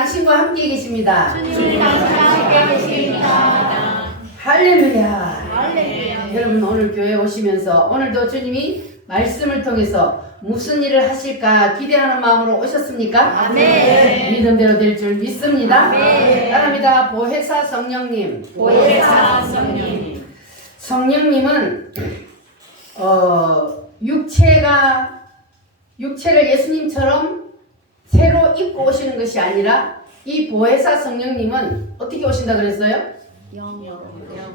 당신과 함께 계십니다. 주님 당신과 함께 계십니다. 할렐루야. 할렐루야. 여러분 오늘 교회 오시면서 오늘도 주님이 말씀을 통해서 무슨 일을 하실까 기대하는 마음으로 오셨습니까? 아멘. 믿음대로 될 줄 믿습니다. 아멘. 따라합니다. 보혜사 성령님. 보혜사 성령님. 성령님은 육체를 예수님처럼 새로 입고 오시는 것이 아니라 이 보혜사 성령님은 어떻게 오신다 그랬어요?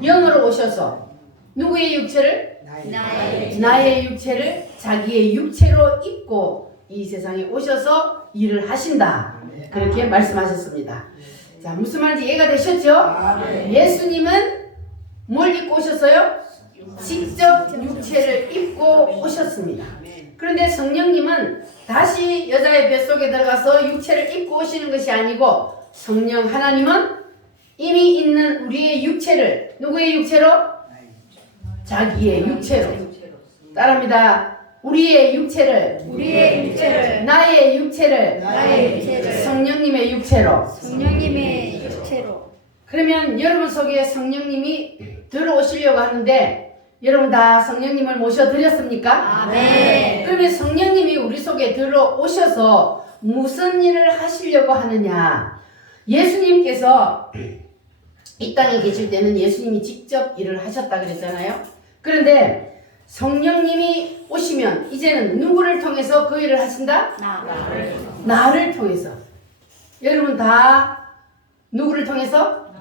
영으로 오셔서 누구의 육체를? 나의 육체를 자기의 육체로 입고 이 세상에 오셔서 일을 하신다. 그렇게 말씀하셨습니다. 자, 무슨 말인지 이해가 되셨죠? 예수님은 뭘 입고 오셨어요? 직접 육체를 입고 오셨습니다. 그런데 성령님은 다시 여자의 뱃속에 들어가서 육체를 입고 오시는 것이 아니고 성령 하나님은 이미 있는 우리의 육체를 누구의 육체로? 자기의 육체로. 따라합니다. 우리의 육체를 나의 육체를 성령님의 육체로. 그러면 여러분 속에 성령님이 들어오시려고 하는데 여러분 다 성령님을 모셔드렸습니까? 아멘. 그러면 성령님이 우리 속에 들어오셔서 무슨 일을 하시려고 하느냐? 예수님께서 이 땅에 계실 때는 예수님이 직접 일을 하셨다 그랬잖아요. 그런데 성령님이 오시면 이제는 누구를 통해서 그 일을 하신다? 나를 통해서. 여러분 다 누구를 통해서?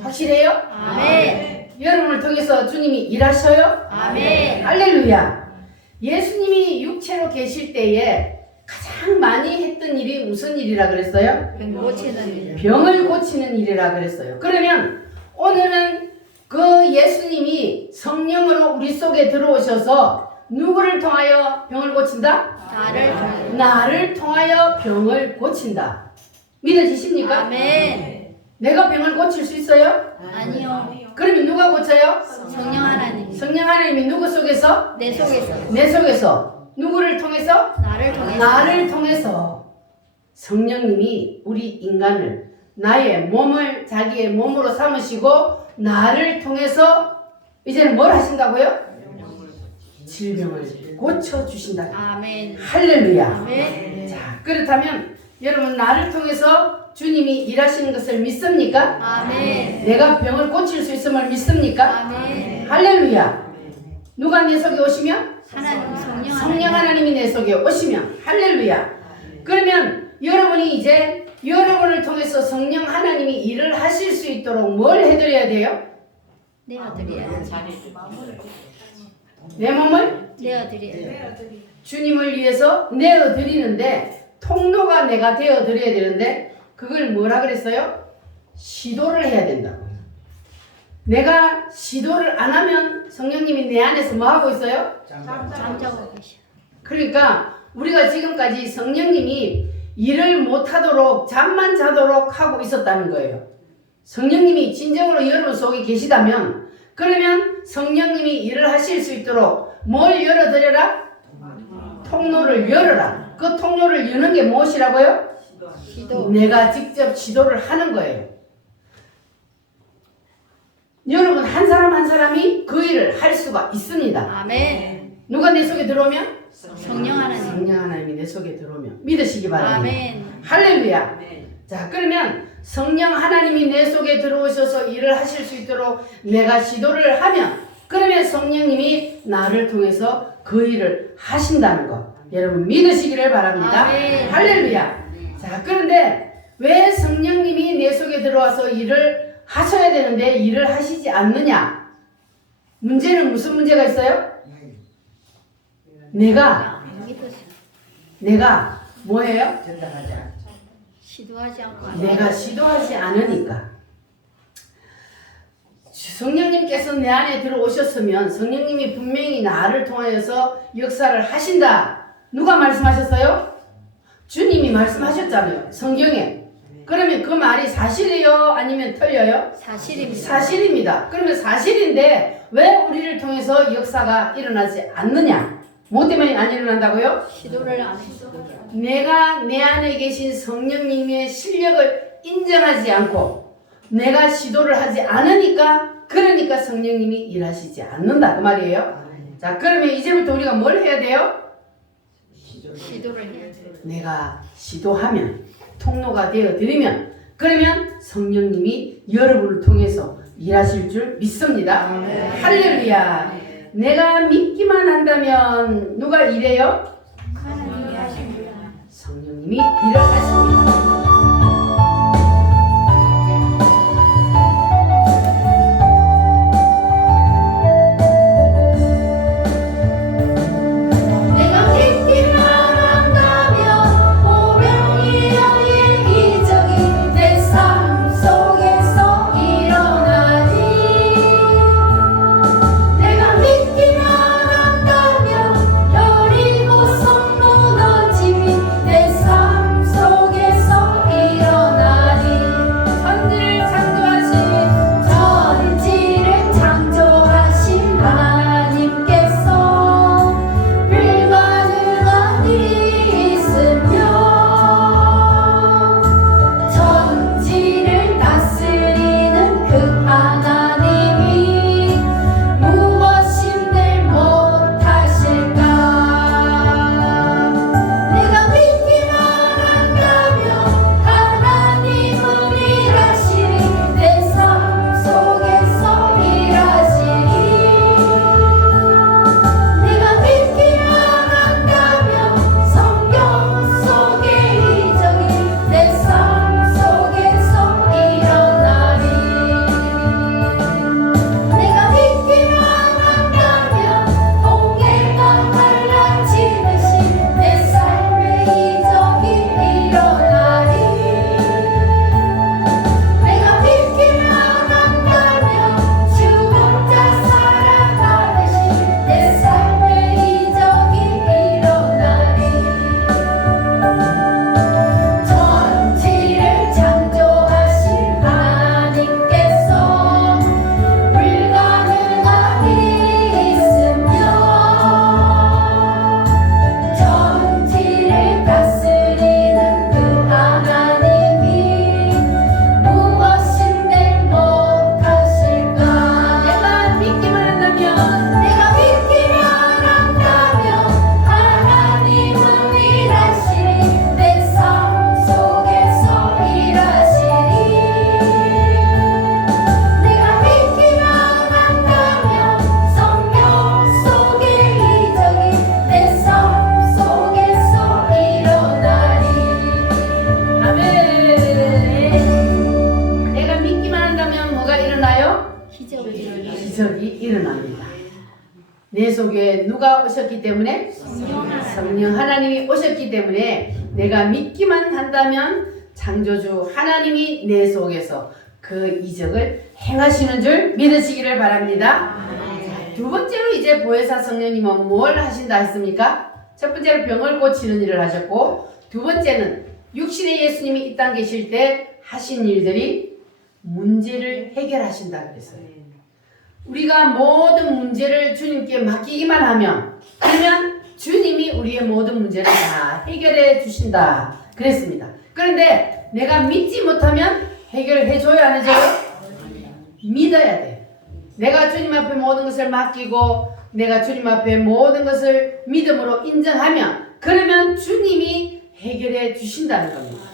확실해요? 아멘. 여러분을 통해서 주님이 일하셔요? 아멘. 할렐루야. 예수님이 육체로 계실 때에 가장 많이 했던 일이 무슨 일이라 그랬어요? 병을 고치는 일이라 그랬어요. 그러면 오늘은 그 예수님이 성령으로 우리 속에 들어오셔서 누구를 통하여 병을 고친다? 나를 통하여 병을 고친다. 믿어지십니까? 아멘. 내가 병을 고칠 수 있어요? 아니요. 그러면 누가 고쳐요? 성령 하나님. 성령 하나님이 누구 속에서? 내 속에서. 내 속에서. 누구를 통해서? 나를 통해서. 나를 통해서. 성령님이 우리 인간을 나의 몸을 자기의 몸으로 삼으시고 나를 통해서 이제는 뭘 하신다고요? 질병을 고쳐주신다. 아멘. 할렐루야. 아멘. 자, 그렇다면 여러분 나를 통해서 주님이 일하시는 것을 믿습니까? 아멘. 내가 병을 고칠 수 있음을 믿습니까? 아멘. 할렐루야. 누가 내 속에 오시면? 하나님 성령 하나님이 내 속에 오시면 할렐루야. 그러면 여러분이 이제 여러분을 통해서 성령 하나님이 일을 하실 수 있도록 뭘 해드려야 돼요? 내어드려야. 내 몸을 내어드려야. 주님을 위해서 내어드리는데 통로가 내가 되어드려야 되는데 그걸 뭐라 그랬어요? 시도를 해야 된다고. 내가 시도를 안 하면 성령님이 내 안에서 뭐 하고 있어요? 잠자고 계셔. 그러니까 우리가 지금까지 성령님이 일을 못하도록 잠만 자도록 하고 있었다는 거예요. 성령님이 진정으로 여러분 속에 계시다면 그러면 성령님이 일을 하실 수 있도록 뭘 열어드려라? 통로를 열어라. 그 통로를 여는 게 무엇이라고요? 시도. 내가 직접 지도를 하는 거예요. 여러분 한 사람 한 사람이 그 일을 할 수가 있습니다. 아멘. 누가 내 속에 들어오면? 성령 하나님. 성령 하나님이 내 속에 들어오면 믿으시기 바랍니다. 아멘. 할렐루야. 자, 그러면 성령 하나님이 내 속에 들어오셔서 일을 하실 수 있도록 내가 시도를 하면 그러면 성령님이 나를 통해서 그 일을 하신다는 것 여러분 믿으시기를 바랍니다. 아멘. 할렐루야. 자, 그런데 왜 성령님이 내 속에 들어와서 일을 하셔야 되는데 일을 하시지 않느냐? 문제는 무슨 문제가 있어요? 내가 뭐예요? 시도하지 않고. 내가 시도하지 않으니까. 성령님께서 내 안에 들어오셨으면 성령님이 분명히 나를 통하여서 역사를 하신다. 누가 말씀하셨어요? 주님이 말씀하셨잖아요. 성경에. 그러면 그 말이 사실이에요? 아니면 틀려요? 사실입니다. 사실입니다. 그러면 사실인데 왜 우리를 통해서 역사가 일어나지 않느냐? 뭐 때문에 안 일어난다고요? 시도를 안 했어. 내가 내 안에 계신 성령님의 실력을 인정하지 않고 내가 시도를 하지 않으니까 그러니까 성령님이 일하시지 않는다 그 말이에요. 자, 그러면 이제부터 우리가 뭘 해야 돼요? 시도를 해야 돼. 내가 시도하면 통로가 되어 드리면 그러면 성령님이 여러분을 통해서 일하실 줄 믿습니다. 할렐루야. 내가 믿기만 한다면 누가 일해요? 하나님이 하십니다. 성령님이 일을 하십니다. 내가 믿기만 한다면 오병이 여의 기적이 내 삶 속에서 일어나리. 내가 믿기만 한다면 여리고성 무너짐이 내 삶 속에서 일어나리. 천지를 창조하신 하나님께서 불가능한 일이 있으며 천지를 다스리는 그 하나님이 무엇인들 못하실까. 내가 믿기만 한다면 하나님은 일하시리. 내 삶 속에서 일하시리. 내가 믿기만 한다면 성경 속의 이적이 내 삶 속에서 일어나리. 내가 믿기만 한다면 홍해가 갈라지듯이 내 삶의 이적이 일어나리. 내가 믿기만 한다면 죽은 자 살아나듯이 내 삶의 이적이 일어나리. 천지를 창조하신 하나님께서 불가능한 일이 있으며 천지를 다스리는 그 하나님이 무엇인들 못하실까. 내가 믿기만 한다면 하나님은 일하시리. 내 삶 속에서 일하시리. 내가 믿기만 한다면 성경 속의 이적이 내 삶 속에서 일어나리. 아멘. 내가 믿기만 한다면 뭐가 일어나요? 기적이 기적이 일어납니다. 내 속에 누가 오셨기 때문에? 성령 하나님이 오셨기 때문에 내가 믿기만 한다면 창조주 하나님이 내 속에서 그 이적을 행하시는 줄 믿으시기를 바랍니다. 자, 두 번째로 이제 보혜사 성령님은 뭘 하신다 했습니까? 첫 번째로 병을 고치는 일을 하셨고 두 번째는 육신의 예수님이 이 땅 계실 때 하신 일들이 문제를 해결하신다 그랬어요. 우리가 모든 문제를 주님께 맡기기만 하면 그러면 주님이 우리의 모든 문제를 다 해결해 주신다 그랬습니다. 그런데 내가 믿지 못하면 해결해 줘야 안 해줘요? 믿어야 돼. 내가 주님 앞에 모든 것을 맡기고 내가 주님 앞에 모든 것을 믿음으로 인정하면 그러면 주님이 해결해 주신다는 겁니다.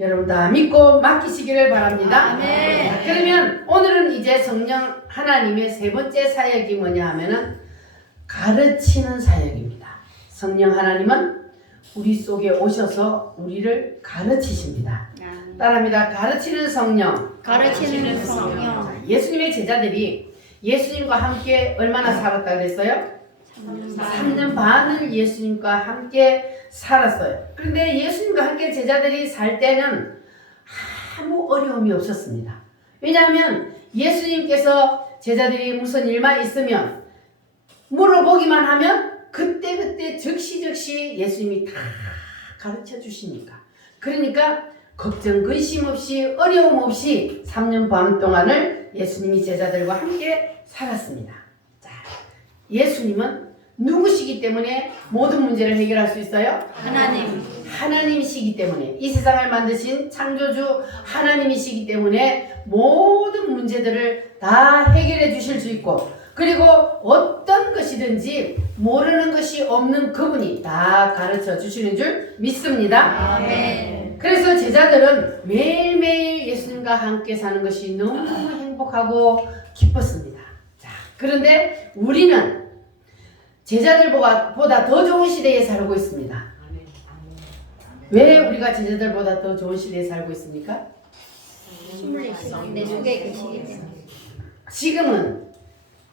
여러분 다 믿고 맡기시기를 바랍니다. 아멘. 그러면 오늘은 이제 성령 하나님의 세 번째 사역이 뭐냐 하면은 가르치는 사역입니다. 성령 하나님은 우리 속에 오셔서 우리를 가르치십니다. 따라합니다. 가르치는 성령. 가르치는 성령. 예수님의 제자들이 예수님과 함께 얼마나 살았다 그랬어요? 3년 반을 예수님과 함께 살았어요. 그런데 예수님과 함께 제자들이 살 때는 아무 어려움이 없었습니다. 왜냐하면 예수님께서 제자들이 무슨 일만 있으면 물어보기만 하면 그때그때 즉시 예수님이 다 가르쳐 주시니까. 그러니까 걱정 근심 없이 어려움 없이 3년 반 동안을 예수님이 제자들과 함께 살았습니다. 자, 예수님은 누구시기 때문에 모든 문제를 해결할 수 있어요? 하나님. 하나님이시기 때문에, 이 세상을 만드신 창조주 하나님이시기 때문에 모든 문제들을 다 해결해 주실 수 있고, 그리고 어떤 것이든지 모르는 것이 없는 그분이 다 가르쳐 주시는 줄 믿습니다. 아멘. 그래서 제자들은 매일매일 예수님과 함께 사는 것이 너무 행복하고 기뻤습니다. 자, 그런데 우리는 제자들보다 더 좋은 시대에 살고 있습니다. 왜 우리가 제자들보다 더 좋은 시대에 살고 있습니까? 힘을 내 속에 계시기 때문에. 지금은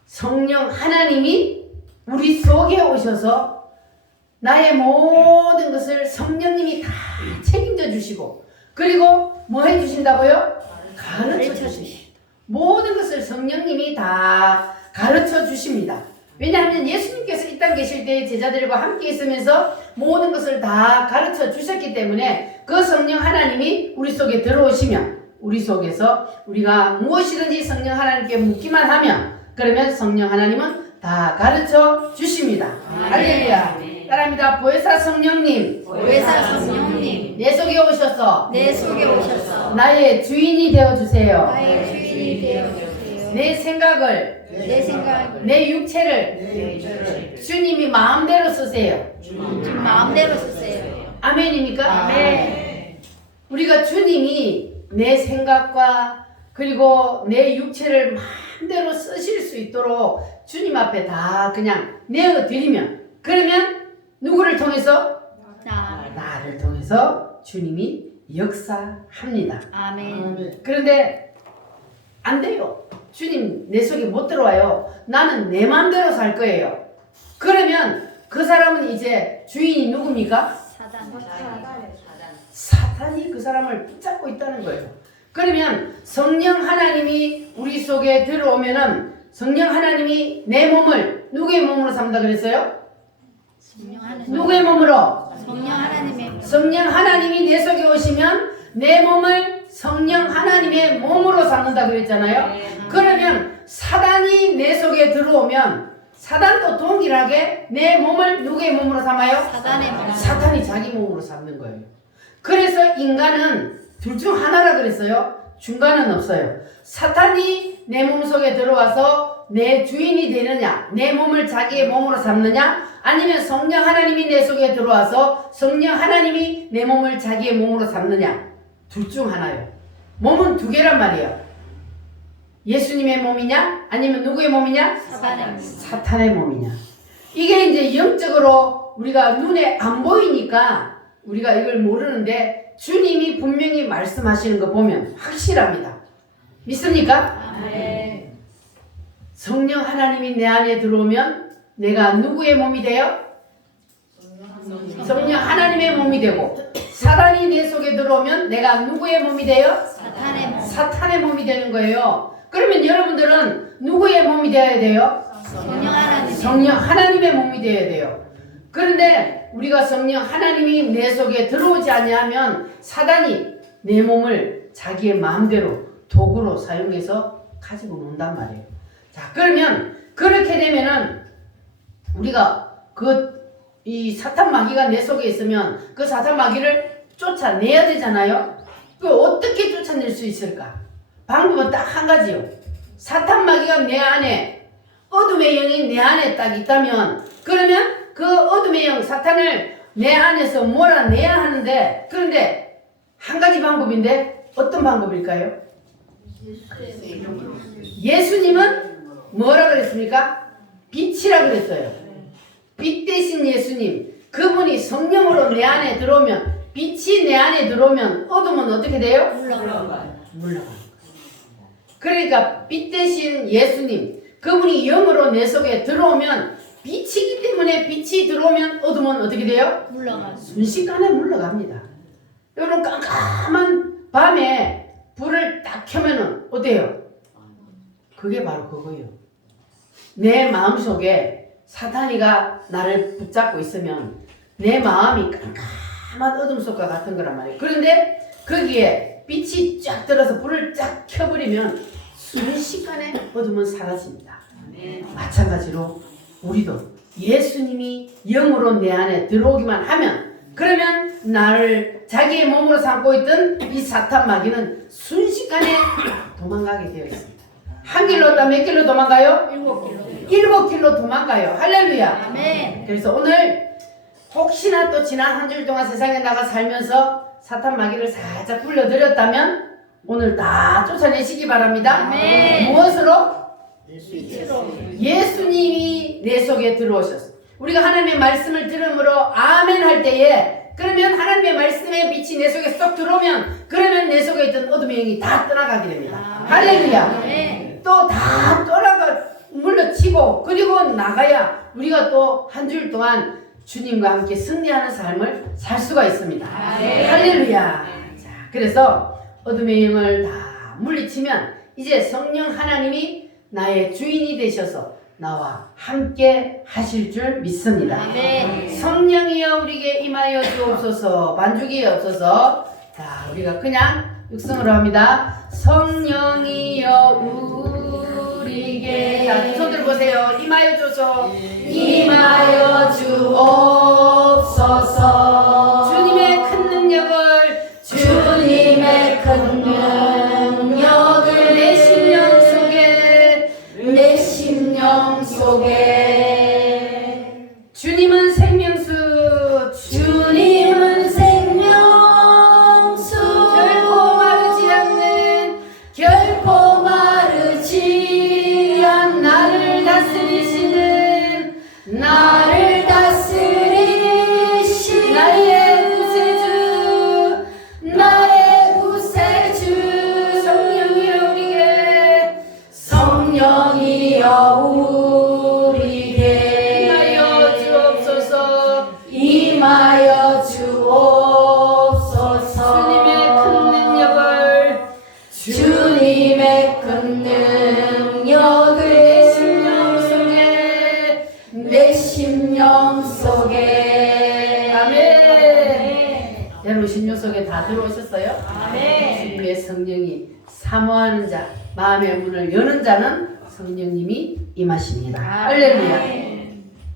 성령 하나님이 우리 속에 오셔서 나의 모든 것을 성령님이 다 책임져 주시고, 그리고 뭐 해주신다고요? 가르쳐 주시고, 모든 것을 성령님이 다 가르쳐 주십니다. 왜냐하면 예수님께서 이 땅 계실 때 제자들과 함께 있으면서 모든 것을 다 가르쳐 주셨기 때문에 그 성령 하나님이 우리 속에 들어오시면, 우리 속에서 우리가 무엇이든지 성령 하나님께 묻기만 하면, 그러면 성령 하나님은 다 가르쳐 주십니다. 할렐루야. 따라합니다. 보혜사 성령님, 보혜사 성령님, 내 속에 오셔서 내 속에 오셔서 나의 주인이 되어주세요. 나의 주인이 되어주세요. 내 생각을, 내 생각을, 내 육체를 주님이 마음대로 쓰세요. 마음대로 쓰세요. 아멘입니까? 아멘. 우리가 주님이 내 생각과 그리고 내 육체를 마음대로 쓰실 수 있도록 주님 앞에 다 그냥 내어드리면, 그러면 누구를 통해서? 나를 통해서 주님이 역사합니다. 아멘. 그런데 안 돼요. 주님 내 속에 못 들어와요. 나는 내 마음대로 살 거예요. 그러면 그 사람은 이제 주인이 누굽니까? 사단. 사탄이 그 사람을 붙잡고 있다는 거예요. 그러면 성령 하나님이 우리 속에 들어오면은 성령 하나님이 내 몸을 누구의 몸으로 삼다 그랬어요? 성령 하나님. 누구의 몸으로? 성령 하나님의 성령 하나님이 내 속에 오시면 내 몸을 성령 하나님의 몸으로 삼는다 그랬잖아요. 그러면 사단이 내 속에 들어오면 사단도 동일하게 내 몸을 누구의 몸으로 삼아요? 사단의 몸. 사탄이 자기 몸으로 삼는 거예요. 그래서 인간은 둘 중 하나라 그랬어요. 중간은 없어요. 사탄이 내 몸속에 들어와서 내 주인이 되느냐, 내 몸을 자기의 몸으로 삼느냐, 아니면 성령 하나님이 내 속에 들어와서 성령 하나님이 내 몸을 자기의 몸으로 삼느냐, 둘 중 하나예요. 몸은 두 개란 말이에요. 예수님의 몸이냐, 아니면 누구의 몸이냐? 사단의 몸. 사탄의 몸이냐. 이게 이제 영적으로 우리가 눈에 안 보이니까 우리가 이걸 모르는데, 주님이 분명히 말씀하시는 거 보면 확실합니다. 믿습니까? 아멘. 성령 하나님이 내 안에 들어오면 내가 누구의 몸이 돼요? 성령 하나님의 몸이 되고, 사단이 내 속에 들어오면 내가 누구의 몸이 돼요? 사탄의 몸. 사탄의 몸이 되는 거예요. 그러면 여러분들은 누구의 몸이 되어야 돼요? 성령 하나님. 성령 하나님의 몸이 되어야 돼요. 그런데 우리가 성령 하나님이 내 속에 들어오지 아니하면 사단이 내 몸을 자기의 마음대로 도구로 사용해서 가지고 논단 말이에요. 자, 그러면 그렇게 되면은 우리가 이 사탄 마귀가 내 속에 있으면 그 사탄 마귀를 쫓아내야 되잖아요. 그 어떻게 쫓아낼 수 있을까? 방법은 딱 한 가지요. 사탄 마귀가 내 안에, 어둠의 영이 내 안에 딱 있다면, 그러면 그 어둠의 영 사탄을 내 안에서 몰아내야 하는데, 그런데 한 가지 방법인데 어떤 방법일까요? 예수님은 뭐라 그랬습니까? 빛이라 그랬어요. 빛 대신 예수님, 그분이 성령으로 내 안에 들어오면, 빛이 내 안에 들어오면 어둠은 어떻게 돼요? 물러가요. 그러니까 빛 대신 예수님, 그분이 영으로 내 속에 들어오면, 빛이기 때문에 빛이 들어오면 어둠은 어떻게 돼요? 물러가요. 순식간에 물러갑니다. 여러분, 깜깜한 밤에 불을 딱 켜면은 어때요? 그게 바로 그거예요. 내 마음속에 사탄이가 나를 붙잡고 있으면 내 마음이 깜깜한 어둠 속과 같은 거란 말이에요. 그런데 거기에 빛이 쫙 들어서 불을 쫙 켜버리면 순식간에 어둠은 사라집니다. 마찬가지로 우리도 예수님이 영으로 내 안에 들어오기만 하면, 그러면 나를 자기의 몸으로 삼고 있던 이 사탄 마귀는 순식간에 도망가게 되어 있습니다. 한 길로 왔다 몇 길로 도망가요? 7길로. 7길로 도망가요. 할렐루야. 아멘. 그래서 오늘 혹시나 또 지난 한 주일 동안 세상에 나가 살면서 사탄 마귀를 살짝 불러들였다면 오늘 다 쫓아내시기 바랍니다. 아멘. 무엇으로? 빛으로. 예수님이 내 속에 들어오셨어. 우리가 하나님의 말씀을 들음으로 아멘 할 때에, 그러면 하나님의 말씀의 빛이 내 속에 쏙 들어오면, 그러면 내 속에 있던 어둠의 영이 다 떠나가게 됩니다. 할렐루야. 아멘. 또 다 떠나가 물러치고, 그리고 나가야 우리가 또 한 주일 동안 주님과 함께 승리하는 삶을 살 수가 있습니다. 아멘. 할렐루야. 자, 그래서 어둠의 영을 다 물리치면 이제 성령 하나님이 나의 주인이 되셔서 나와 함께 하실 줄 믿습니다. 아멘. 성령이여 우리에게 임하여 주옵소서. 반주기에 없어서, 자, 우리가 그냥 육성으로 합니다. 성령이여 우리에게, 자, 두 손 들어보세요. 임하여 주소서. 임하여 주옵소서. 주님의 큰 능력을, 주님의 큰 능력을 내 심령 속에, 내 심령 속에. 주님은 생명수, 주님은 생명수, 결코 마르지 않는, 결코 마르지 않는 나를 다스리시는, 나를 다스리시는 나의 구세주, 나의 구세주. 성령이여 우리에게, 성령이여 우리에게 임하여 주옵소서. 임하여 주옵소서. 주님의 큰 능력을 내 심령 속에, 내 심령 속에. 아멘. 여러분 심령 속에 다 들어오셨어요? 아멘. 주님의 성령이 사모하는 자, 마음의 문을 여는 자는 성령님이 임하십니다. 할렐루야.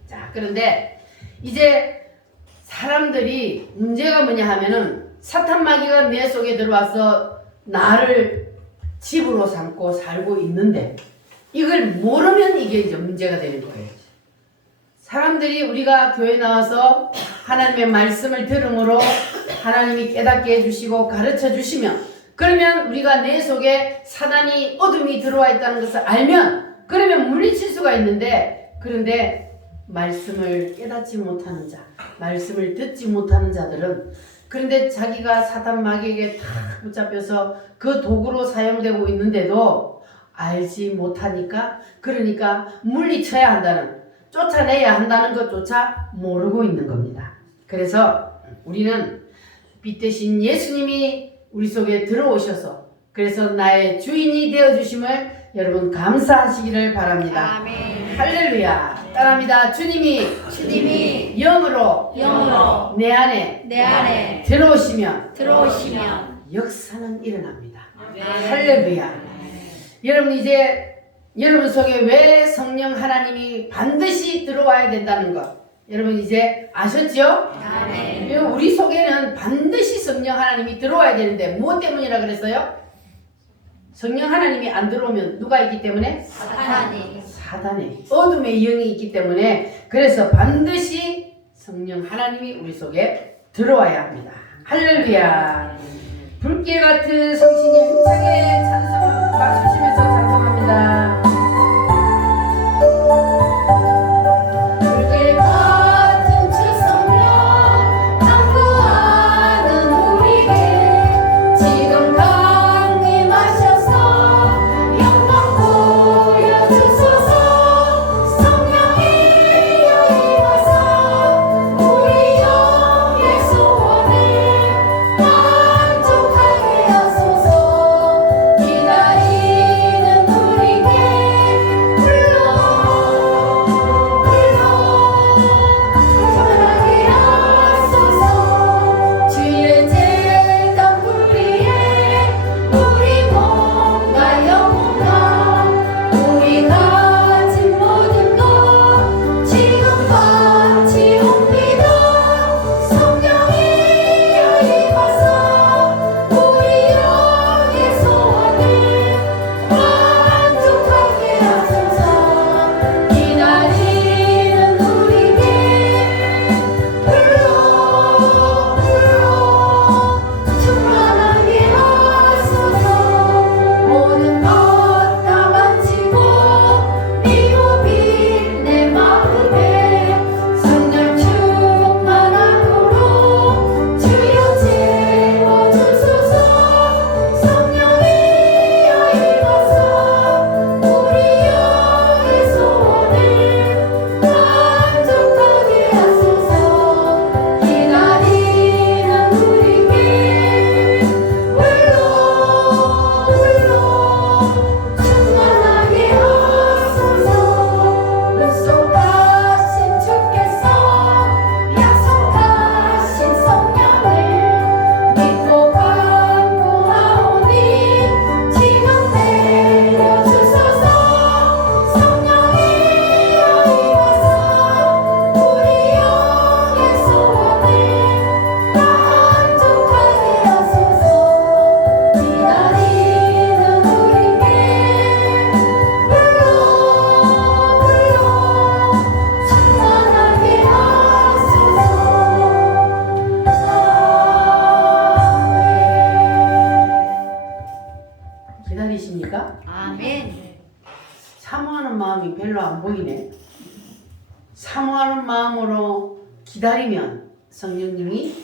자, 그런데 이제 사람들이 문제가 뭐냐 하면은, 사탄 마귀가 내 속에 들어와서 나를 집으로 삼고 살고 있는데, 이걸 모르면 이게 이제 문제가 되는 거예요. 사람들이 우리가 교회 나와서 하나님의 말씀을 들음으로 하나님이 깨닫게 해주시고 가르쳐 주시면, 그러면 우리가 내 속에 사단이, 어둠이 들어와 있다는 것을 알면, 그러면 물리칠 수가 있는데, 그런데 말씀을 깨닫지 못하는 자, 말씀을 듣지 못하는 자들은, 그런데 자기가 사단 마귀에게 다 붙잡혀서 그 도구로 사용되고 있는데도 알지 못하니까, 그러니까 물리쳐야 한다는, 쫓아내야 한다는 것조차 모르고 있는 겁니다. 그래서 우리는 빛 대신 예수님이 우리 속에 들어오셔서, 그래서 나의 주인이 되어주심을 여러분 감사하시기를 바랍니다. 아멘. 할렐루야. 따라합니다. 주님이 영으로 내 안에 들어오시면 역사는 일어납니다. 할렐루야. 여러분, 이제 여러분 속에 왜 성령 하나님이 반드시 들어와야 된다는 것, 여러분 이제 아셨죠? 아멘. 우리 속에는 반드시 성령 하나님이 들어와야 되는데, 무엇 때문이라 그랬어요? 성령 하나님이 안 들어오면 누가 있기 때문에? 사단의 어둠의 영이 있기 때문에, 그래서 반드시 성령 하나님이 우리 속에 들어와야 합니다. 할렐루야. 불길 같은 성신이 힘차게 찬송을 맞추시면서 찬송합니다. 불길 같은 주 성령 당부하는 우리에게 지금 강림하셔서 영광 보여주소서. 성령이여 임하사 우리 영의 소원을 만족하게 하소서. 이 기다리십니까? 아멘. 사모하는 마음이 별로 안 보이네. 사모하는 마음으로 기다리면 성령님이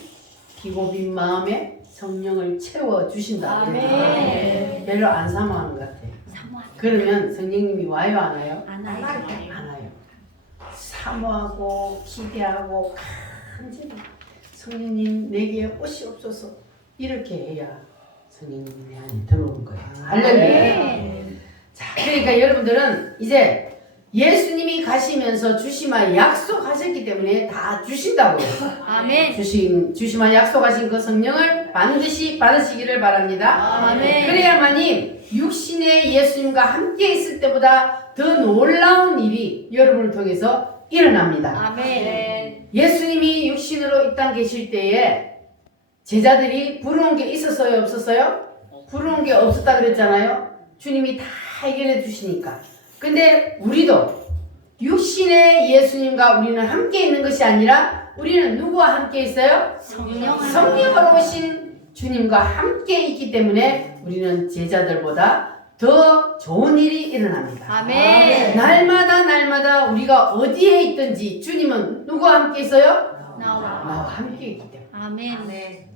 기고빈 마음에 성령을 채워 주신다. 아멘. 별로 안 사모하는 것 같아요. 사모하는 그러면 성령님이 와요, 안 와요? 안 와요. 안 와요. 사모하고 기대하고 간절히 성령님 내게 오시옵소서 이렇게 해야 성령님이 내 안에 들어오는 거예요. 할렐루야. 아멘. 자, 그러니까 여러분들은 이제 예수님이 가시면서 주시마 약속하셨기 때문에 다 주신다고요. 아멘. 주시마 약속하신 그 성령을 반드시 받으시기를 바랍니다. 아멘. 그래야만이 육신의 예수님과 함께 있을 때보다 더 놀라운 일이 여러분을 통해서 일어납니다. 아멘. 예수님이 육신으로 이 땅 계실 때에 제자들이 부러운 게 있었어요, 없었어요? 부러운 게 없었다 그랬잖아요. 주님이 다 해결해 주시니까. 근데 우리도 육신의 예수님과 우리는 함께 있는 것이 아니라 우리는 누구와 함께 있어요? 성령으로 오신 주님과 함께 있기 때문에 우리는 제자들보다 더 좋은 일이 일어납니다. 아멘. 날마다 우리가 어디에 있든지 주님은 누구와 함께 있어요? 나와 함께 있기 때문에. 아멘.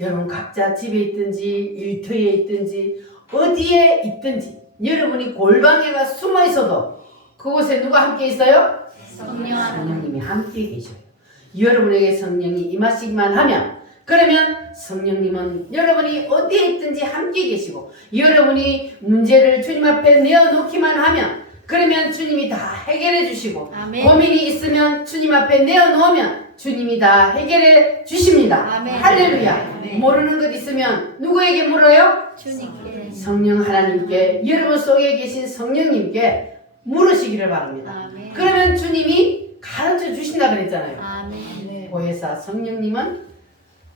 여러분 각자 집에 있든지 일터에 있든지 어디에 있든지 여러분이 골방에가 숨어 있어도 그곳에 누가 함께 있어요? 성령님이 함께 계셔요. 여러분에게 성령이 임하시기만 하면 그러면 성령님은 여러분이 어디에 있든지 함께 계시고 여러분이 문제를 주님 앞에 내어놓기만 하면 그러면 주님이 다 해결해 주시고 아멘. 고민이 있으면 주님 앞에 내어놓으면 주님이 다 해결해 주십니다. 아멘. 할렐루야. 네. 모르는 것 있으면 누구에게 물어요? 주님께. 성령 하나님께 여러분 속에 계신 성령님께 물으시기를 바랍니다. 아멘. 그러면 주님이 가르쳐 주신다 그랬잖아요. 아멘. 보혜사 성령님은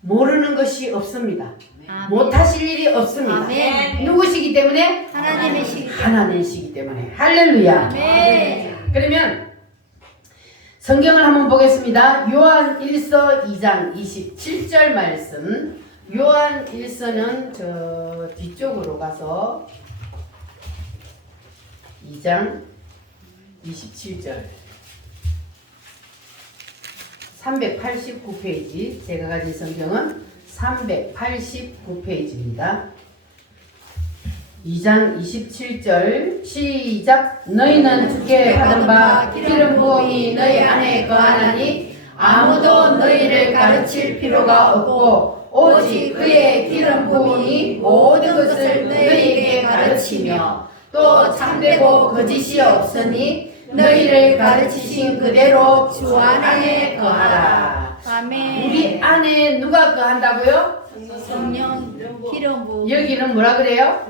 모르는 것이 없습니다. 아멘. 못하실 일이 없습니다. 아멘. 누구시기 때문에? 하나님이시기 하나님이시기 때문에. 할렐루야. 아멘. 그러면 성경을 한번 보겠습니다. 요한 1서 2장 27절 말씀. 요한 1서는 저 뒤쪽으로 가서 2장 27절 389페이지 제가 가진 성경은 389페이지입니다. 2장 27절 시작. 너희는 주께 받은 바 기름 부음이 너희 안에 거하나니 아무도 너희를 가르칠 필요가 없고 오직 그의 기름 부음이 모든 것을 너희에게 가르치며 또 참되고 거짓이 없으니 너희를 가르치신 그대로 주 안에 거하라. 아멘. 우리 안에 누가 거한다고요? 성령 기름 부음. 여기는 뭐라 그래요?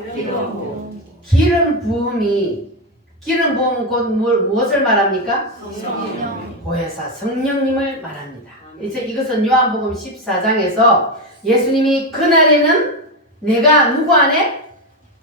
기름 부음. 기름 부음은 곧 무엇을 말합니까? 성령. 보혜사 성령님을 말합니다. 이제 이것은 요한복음 14장에서 예수님이 그날에는 내가 누구 안에?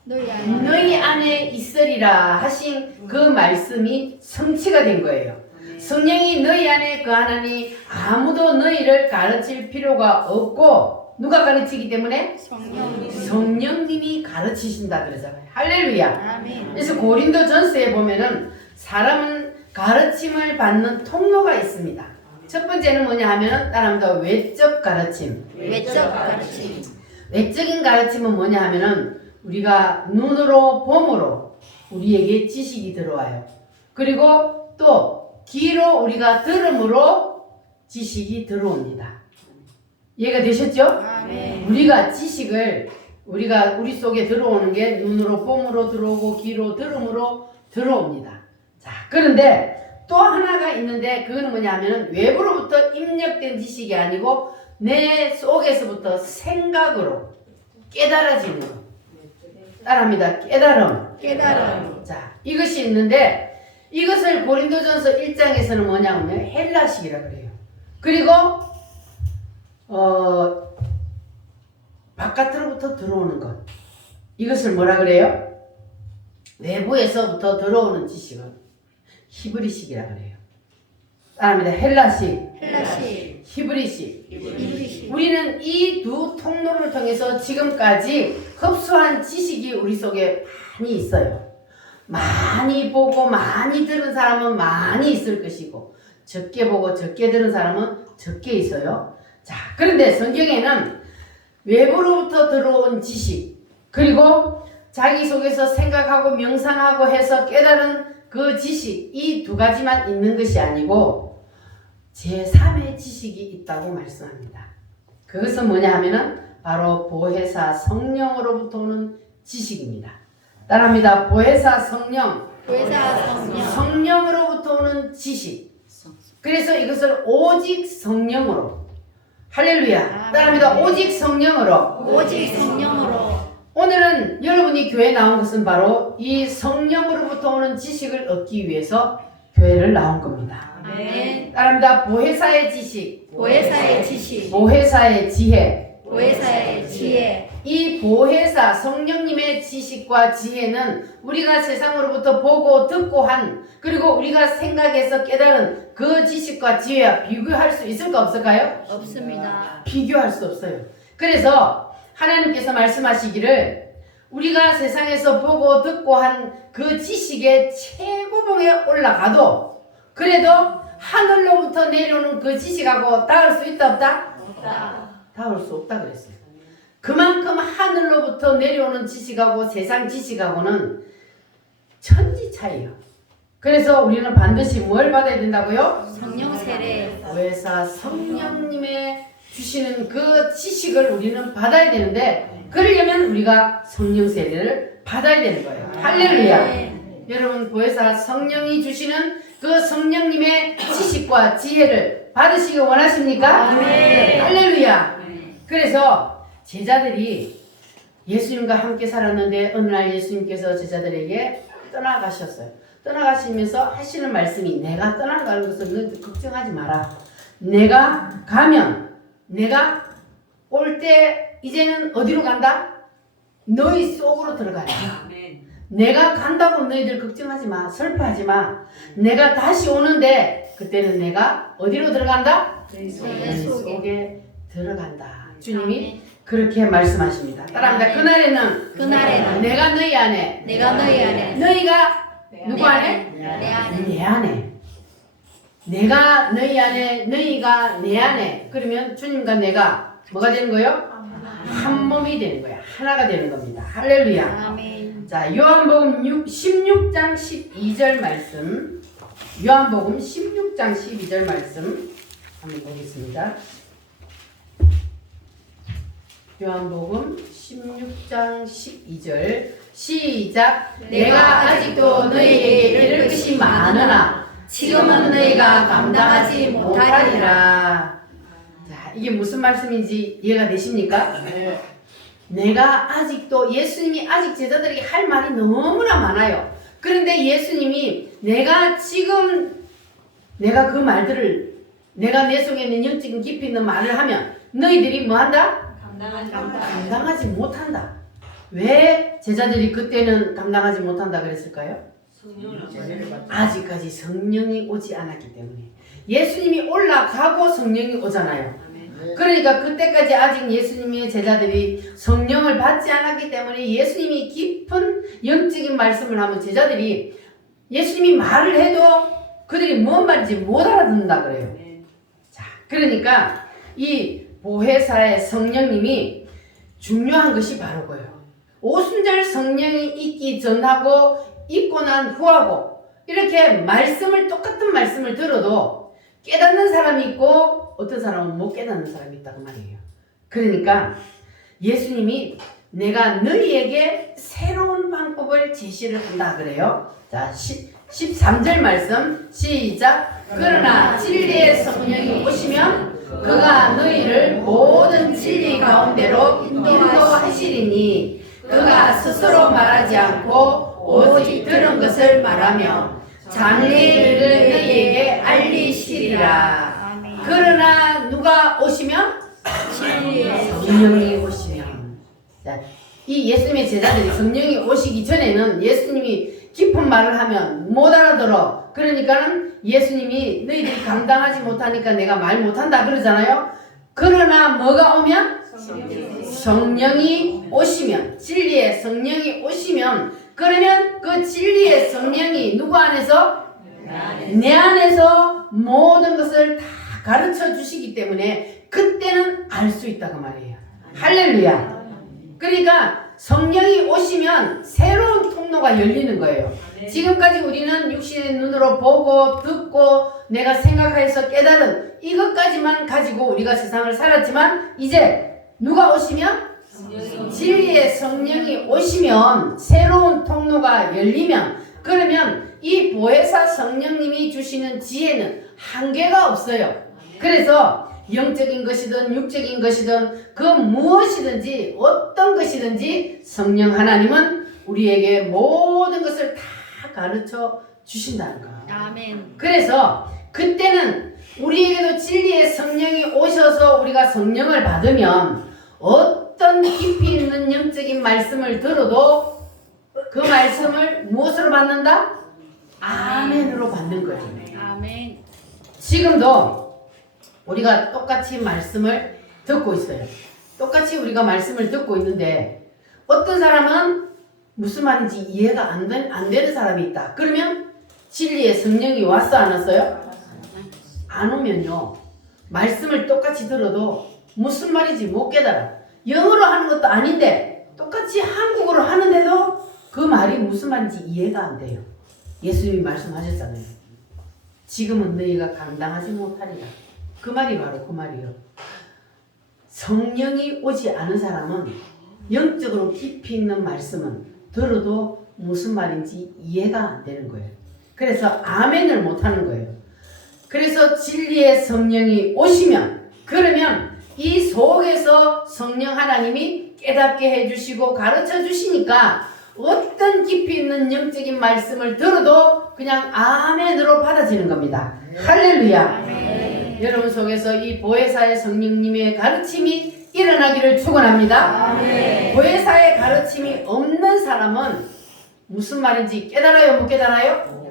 너희 안에. 너희 안에 있으리라 하신 그 말씀이 성취가 된 거예요. 성령이 너희 안에 거하나니 아무도 너희를 가르칠 필요가 없고 누가 가르치기 때문에? 성령. 성령님이 가르치신다 그러잖아요. 할렐루야. 아멘. 그래서 고린도전서에 보면은 사람은 가르침을 받는 통로가 있습니다. 첫 번째는 뭐냐 하면은 따라합니다. 외적 가르침. 외적 가르침. 외적인 가르침은 뭐냐 하면은 우리가 눈으로 봄으로 우리에게 지식이 들어와요. 그리고 또 귀로 우리가 들음으로 지식이 들어옵니다. 이해가 되셨죠? 아멘. 우리가 지식을 우리 속에 들어오는 게 눈으로 봄으로 들어오고 귀로 들음으로 들어옵니다. 자, 그런데 또 하나가 있는데 그거는 뭐냐 하면은 외부로부터 입력된 지식이 아니고 내 속에서부터 생각으로 깨달아지는 거. 따라합니다. 깨달음. 자, 이것이 있는데 이것을 고린도전서 1장에서는 뭐냐면 헬라식이라 그래요. 그리고 바깥으로부터 들어오는 것. 이것을 뭐라 그래요? 외부에서부터 들어오는 지식은 히브리식이라 그래요. 따라합니다. 헬라식, 히브리식. 우리는 이 두 통로를 통해서 지금까지 흡수한 지식이 우리 우리 속에 많이 있어요. 많이 보고 많이 들은 사람은 많이 있을 것이고 적게 보고 적게 들은 사람은 적게 있어요. 자, 그런데 성경에는 외부로부터 들어온 지식 그리고 자기 속에서 생각하고 명상하고 해서 깨달은 그 지식 이 두 가지만 있는 것이 아니고 제3의 지식이 있다고 말씀합니다. 그것은 뭐냐 하면은 바로 보혜사 성령으로부터 오는 지식입니다. 따라합니다. 보혜사 성령. 보혜사 성령. 성령으로부터 오는 지식. 그래서 이것을 오직 성령으로. 할렐루야. 따라합니다. 오직 성령으로. 오직 성령으로. 오늘은 여러분이 교회에 나온 것은 바로 이 성령으로부터 오는 지식을 얻기 위해서 교회를 나온 겁니다. 아멘. 따라합니다. 보혜사의 지식. 보혜사의 지식. 보혜사의 지혜. 보혜사의 지혜. 이 보혜사 성령님의 지식과 지혜는 우리가 세상으로부터 보고 듣고 한 그리고 우리가 생각해서 깨달은 그 지식과 지혜와 비교할 수 있을까 없을까요? 없습니다. 비교할 수 없어요. 그래서 하나님께서 말씀하시기를 우리가 세상에서 보고 듣고 한 그 지식의 최고봉에 올라가도 그래도 하늘로부터 내려오는 그 지식하고 닿을 수 있다 없다? 없다. 닿을 수 없다 그랬어요. 그만큼 하늘로부터 내려오는 지식하고 세상 지식하고는 천지 차이예요. 그래서 우리는 반드시 뭘 받아야 된다고요? 성령 세례. 보혜사 성령님의 주시는 그 지식을 우리는 받아야 되는데 그러려면 우리가 성령 세례를 받아야 되는 거예요. 할렐루야. 네. 여러분 보혜사 성령이 주시는 그 성령님의 지식과 지혜를 받으시기 원하십니까? 아멘. 할렐루야. 그래서 제자들이 예수님과 함께 살았는데 어느 날 예수님께서 제자들에게 떠나가셨어요. 떠나가시면서 하시는 말씀이 내가 떠나가는 것을 너 걱정하지 마라. 내가 가면 내가 올 때 이제는 어디로 간다? 너희 속으로 들어간다. 내가 간다고 너희들 걱정하지 마. 슬퍼하지 마. 내가 다시 오는데 그때는 내가 어디로 들어간다? 너희 속에 들어간다. 주님이 그렇게 말씀하십니다. 따라합니다. 그날에는 내가 너희 안에 내가 너희 안에. 너희가 누구 안에? 내 안에. 내 안에. 내가 너희 안에 너희가 내 안에 그러면 주님과 내가 뭐가 되는 거예요? 한 몸이 되는 거야. 하나가 되는 겁니다. 할렐루야. 아멘. 자, 요한복음 16장 12절 말씀. 요한복음 16장 12절 말씀 한번 보겠습니다. 요한복음 16장 12절 시작. 내가 아직도 너희에게 이를 것이 많으나 지금은 너희가 감당하지 못하리라. 자, 이게 무슨 말씀인지 이해가 되십니까? 네. 내가 아직도 예수님이 아직 제자들에게 할 말이 너무나 많아요. 그런데 예수님이 내가 그 말들을 내가 내 속에 있는 영적인 깊이 있는 말을 하면 너희들이 뭐 한다? 감당하지 못한다. 왜 제자들이 그때는 감당하지 못한다 그랬을까요? 아직까지 성령이 오지 않았기 때문에. 예수님이 올라가고 성령이 오잖아요. 그러니까 그때까지 아직 예수님의 제자들이 성령을 받지 않았기 때문에 예수님이 깊은 영적인 말씀을 하면 제자들이 예수님이 말을 해도 그들이 뭔 말인지 못 알아듣는다 그래요. 자, 그러니까 이 보혜사의 성령님이 중요한 것이 바로 그거예요. 오순절 성령이 있기 전하고 있고 난 후하고 이렇게 똑같은 말씀을 들어도 깨닫는 사람이 있고 어떤 사람은 못 깨닫는 사람이 있다고 말이에요. 그러니까 예수님이 내가 너희에게 새로운 방법을 제시를 한다 그래요. 자, 13절 말씀 시작. 그러나 진리의 성령이 오시면 그가 너희를 모든 진리 가운데로 인도하시리니 그가 스스로 말하지 않고 오직 들은 것을 말하며 장래의 일을 너희에게 알리시리라. 아멘. 그러나 누가 오시면? 성령이 오시면. 자, 이 예수님의 제자들이 성령이 오시기 전에는 예수님이 깊은 말을 하면 못 알아들어. 그러니까는 예수님이 너희들이 감당하지 못하니까 내가 말 못한다 그러잖아요. 그러나 뭐가 오면? 성령이 오시면, 진리의 성령이 오시면, 그러면 그 진리의 성령이 누구 안에서? 내 안에서 모든 것을 다 가르쳐 주시기 때문에 그때는 알 수 있다 그 말이에요. 할렐루야. 그러니까 성령이 오시면 새로운 통로가 열리는 거예요. 지금까지 우리는 육신의 눈으로 보고 듣고 내가 생각해서 깨달은 이것까지만 가지고 우리가 세상을 살았지만, 이제 누가 오시면? 진리의 성령이 오시면, 새로운 통로가 열리면, 그러면 이 보혜사 성령님이 주시는 지혜는 한계가 없어요. 그래서 영적인 것이든 육적인 것이든 그 무엇이든지 어떤 것이든지 성령 하나님은 우리에게 모든 것을 다 가르쳐 주신다는 거예요. 아멘. 그래서 그때는 우리에게도 진리의 성령이 오셔서 우리가 성령을 받으면 어떤 깊이 있는 영적인 말씀을 들어도 그 말씀을 무엇으로 받는다? 아멘으로 받는 거예요. 아멘. 지금도 우리가 똑같이 말씀을 듣고 있어요. 똑같이 우리가 말씀을 듣고 있는데 어떤 사람은 무슨 말인지 이해가 안 되는 사람이 있다. 그러면 진리의 성령이 왔어 안 왔어요? 안 오면요, 말씀을 똑같이 들어도 무슨 말인지 못 깨달아. 영어로 하는 것도 아닌데 똑같이 한국어로 하는데도 그 말이 무슨 말인지 이해가 안 돼요. 예수님이 말씀하셨잖아요. 지금은 너희가 감당하지 못하리라. 그 말이 바로 그 말이에요. 성령이 오지 않은 사람은 영적으로 깊이 있는 말씀은 들어도 무슨 말인지 이해가 안 되는 거예요. 그래서 아멘을 못 하는 거예요. 그래서 진리의 성령이 오시면, 그러면 이 속에서 성령 하나님이 깨닫게 해주시고 가르쳐 주시니까 어떤 깊이 있는 영적인 말씀을 들어도 그냥 아멘으로 받아지는 겁니다. 할렐루야. 여러분 속에서 이 보혜사의 성령님의 가르침이 일어나기를 축원합니다. 보혜사의 가르침이 없는 사람은 무슨 말인지 깨달아요? 못 깨달아요?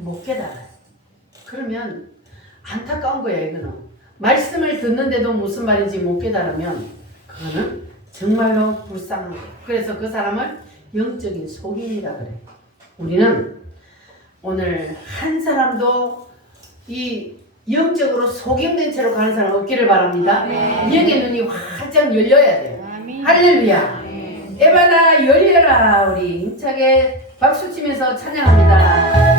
못 깨달아요. 그러면 안타까운 거예요. 이거는 말씀을 듣는데도 무슨 말인지 못 깨달으면 그거는 정말로 불쌍한 거예요. 그래서 그 사람을 영적인 속인이라 그래. 우리는 오늘 한 사람도 이 영적으로 속임된 채로 가는 사람 없기를 바랍니다. 영의 눈이 활짝 열려야 돼요. 할렐루야. 에바나 열려라. 우리 힘차게 박수 치면서 찬양합니다.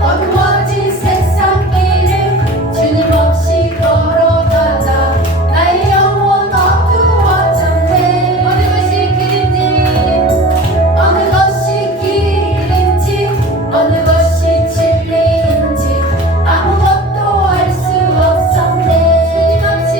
어두워진 세상 길을 주님 없이 걸어가다 나의 영혼 어두워졌네. 어느 것이 길인지 어느 것이 진리인지 아무것도 알 수 없었네. 주님 없이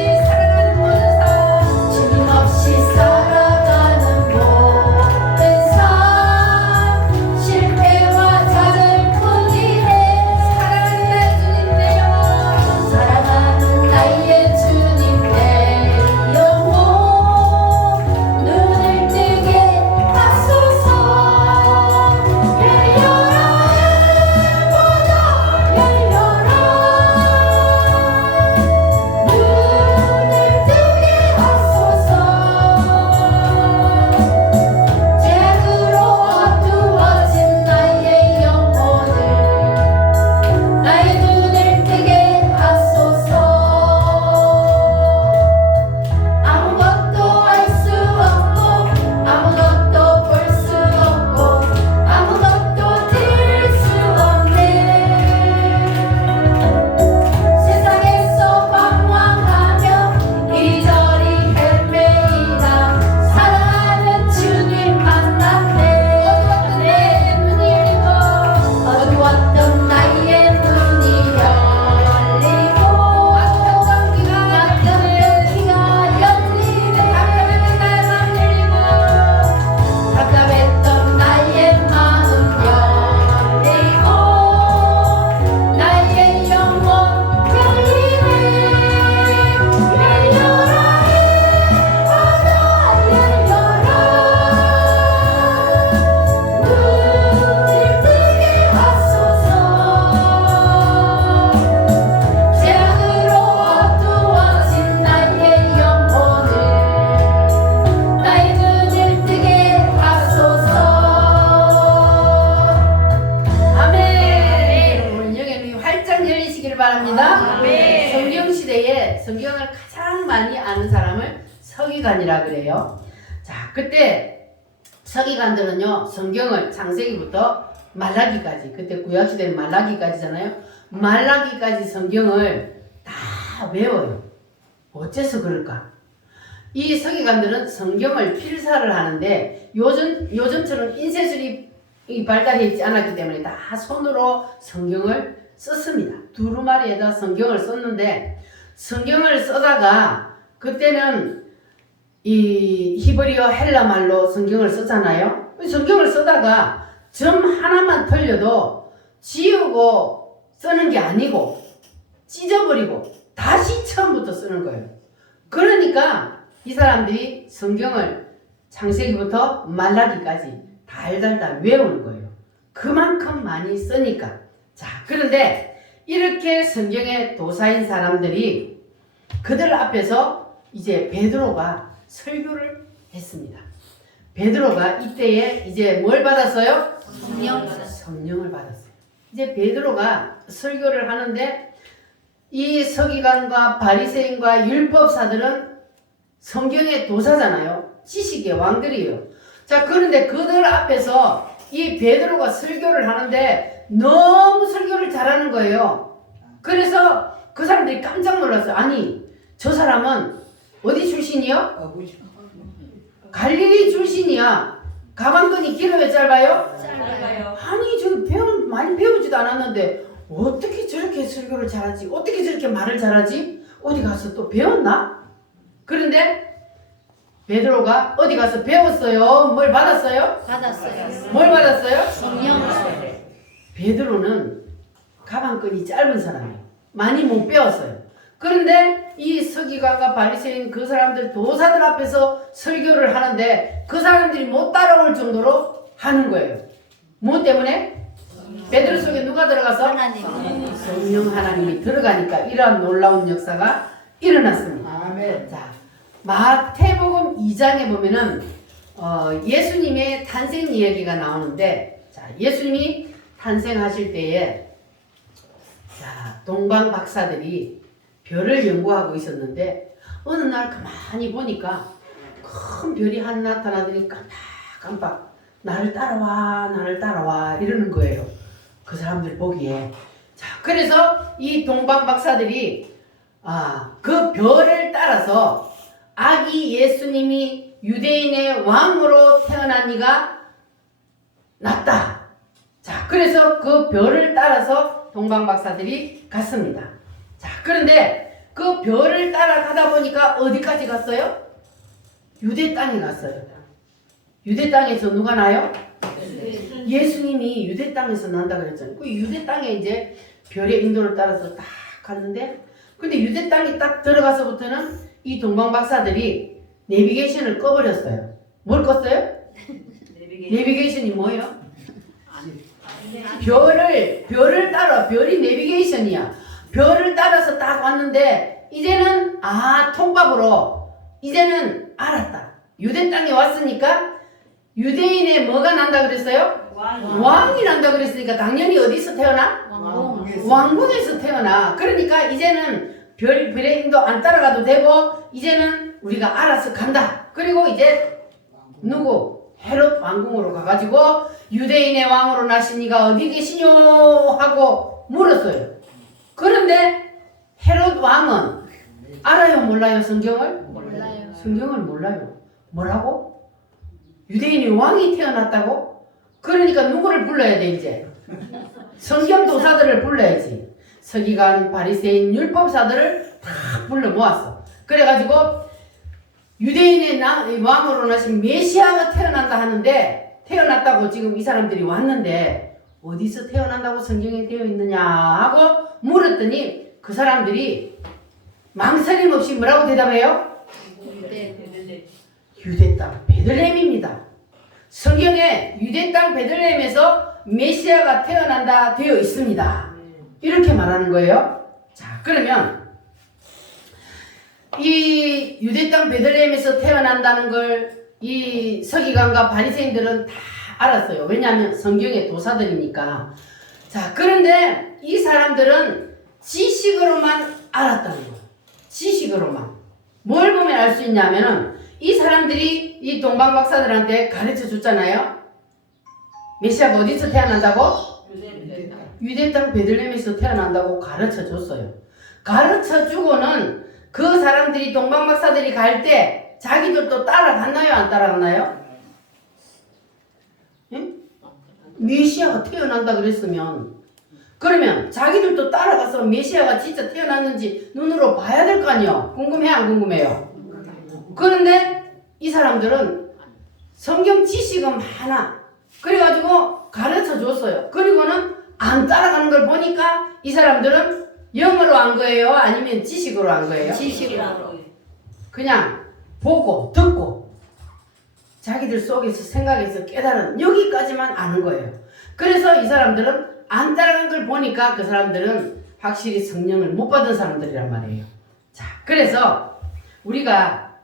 열리시길 바랍니다. 아멘. 성경 시대에 성경을 가장 많이 아는 사람을 서기관이라 그래요. 자, 그때 서기관들은요, 성경을 창세기부터 말라기까지, 그때 구약시대는 말라기까지잖아요. 말라기까지 성경을 다 외워요. 어째서 그럴까? 이 서기관들은 성경을 필사를 하는데 요즘처럼 인쇄술이 발달해 있지 않았기 때문에 다 손으로 성경을 썼습니다. 두루마리에다 성경을 썼는데, 성경을 쓰다가 그때는 이 히브리어 헬라 말로 성경을 썼잖아요. 성경을 쓰다가 점 하나만 틀려도 지우고 쓰는 게 아니고 찢어버리고 다시 처음부터 쓰는 거예요. 그러니까 이 사람들이 성경을 창세기부터 말라기까지 달달달 외우는 거예요. 그만큼 많이 쓰니까. 자, 그런데 이렇게 성경의 도사인 사람들이 그들 앞에서 이제 베드로가 설교를 했습니다. 베드로가 이때에 이제 뭘 받았어요? 성령을 받았어요. 이제 베드로가 설교를 하는데 이 서기관과 바리새인과 율법사들은 성경의 도사잖아요. 지식의 왕들이에요. 자, 그런데 그들 앞에서 이 베드로가 설교를 하는데 너무 설교를 잘하는 거예요. 그래서 그 사람들이 깜짝 놀랐어요. 아니, 저 사람은 어디 출신이요? 갈릴리 출신이야. 가방끈이 길어 왜 짧아요? 짧아요. 아니, 저 많이 배우지도 않았는데 어떻게 저렇게 설교를 잘하지? 어떻게 저렇게 말을 잘하지? 어디 가서 또 배웠나? 그런데 베드로가 어디 가서 배웠어요? 뭘 받았어요? 받았어요. 뭘 받았어요? 성령을. 베드로는 가방끈이 짧은 사람이에요. 많이 못 배웠어요. 그런데 이 서기관과 바리새인 그 사람들 도사들 앞에서 설교를 하는데 그 사람들이 못 따라올 정도로 하는 거예요. 뭐 때문에? 베드로 속에 누가 들어가서? 하나님. 성령 하나님이 들어가니까 이러한 놀라운 역사가 일어났습니다. 아멘. 자, 마태복음 2장에 보면은 예수님의 탄생 이야기가 나오는데, 자, 예수님이 탄생하실 때에 자, 동방 박사들이 별을 연구하고 있었는데 어느 날 가만히 보니까 큰 별이 하나 나타나더니 깜빡깜빡 나를 따라와 이러는 거예요. 그 사람들 보기에. 자, 그래서 이 동방 박사들이 그 별을 따라서 아기 예수님이 유대인의 왕으로 태어난 이가 낫다. 자, 그래서 그 별을 따라서 동방 박사들이 갔습니다. 자, 그런데 그 별을 따라가다 보니까 어디까지 갔어요? 유대 땅에 갔어요. 유대 땅에서 누가 나요? 예수님이 유대 땅에서 난다 그랬잖아요. 그 유대 땅에 이제 별의 인도를 따라서 딱 갔는데, 근데 유대 땅에 딱 들어가서부터는 이 동방 박사들이 내비게이션을 꺼버렸어요. 뭘 껐어요? 내비게이션이 뭐예요? 별을 따라, 별이 내비게이션이야. 별을 따라서 딱 왔는데 이제는 통밥으로 이제는 알았다. 유대 땅에 왔으니까 유대인의 뭐가 난다 그랬어요? 왕이 난다 그랬으니까 당연히 어디서 태어나? 왕궁에서 태어나. 그러니까 이제는 별의 인도 안 따라가도 되고 이제는 우리가 알아서 간다. 그리고 이제 누구? 헤롯 왕궁으로 가가지고 유대인의 왕으로 나신 이가 어디 계시뇨? 하고 물었어요. 그런데 헤롯 왕은 알아요? 몰라요? 성경을? 몰라요. 성경을 몰라요. 뭐라고? 유대인이 왕이 태어났다고? 그러니까 누구를 불러야 돼 이제? 성경 도사들을 불러야지. 서기관, 바리새인, 율법사들을 다 불러 모았어. 그래가지고 유대인의 왕으로 나신 메시아가 태어난다 하는데 태어났다고 지금 이 사람들이 왔는데 어디서 태어난다고 성경에 되어 있느냐 하고 물었더니 그 사람들이 망설임 없이 뭐라고 대답해요? 유대 땅 베들레헴입니다. 성경에 유대 땅 베들레헴에서 메시아가 태어난다 되어 있습니다. 이렇게 말하는 거예요. 자, 그러면 이 유대 땅 베들레헴에서 태어난다는 걸 이 서기관과 바리새인들은 다 알았어요. 왜냐하면 성경의 도사들이니까. 자, 그런데 이 사람들은 지식으로만 알았다는 거예요. 지식으로만. 뭘 보면 알 수 있냐면은 이 사람들이 이 동방 박사들한테 가르쳐 줬잖아요. 메시아가 어디서 태어난다고? 유대 땅 베들레헴에서 태어난다고 가르쳐 줬어요. 가르쳐 주고는 그 사람들이 동방 박사들이 갈 때 자기들도 따라갔나요? 안 따라갔나요? 응? 메시아가 태어난다 그랬으면 그러면 자기들도 따라가서 메시아가 진짜 태어났는지 눈으로 봐야 될 거 아니에요? 궁금해 안 궁금해요? 그런데 이 사람들은 성경 지식은 많아. 그래가지고 가르쳐 줬어요. 그리고는 안 따라가는 걸 보니까 이 사람들은 영어로 한 거예요? 아니면 지식으로 한 거예요? 지식으로. 그냥 보고 듣고 자기들 속에서 생각해서 깨달은 여기까지만 아는 거예요. 그래서 이 사람들은 안 따라간 걸 보니까 그 사람들은 확실히 성령을 못 받은 사람들이란 말이에요. 자, 그래서 우리가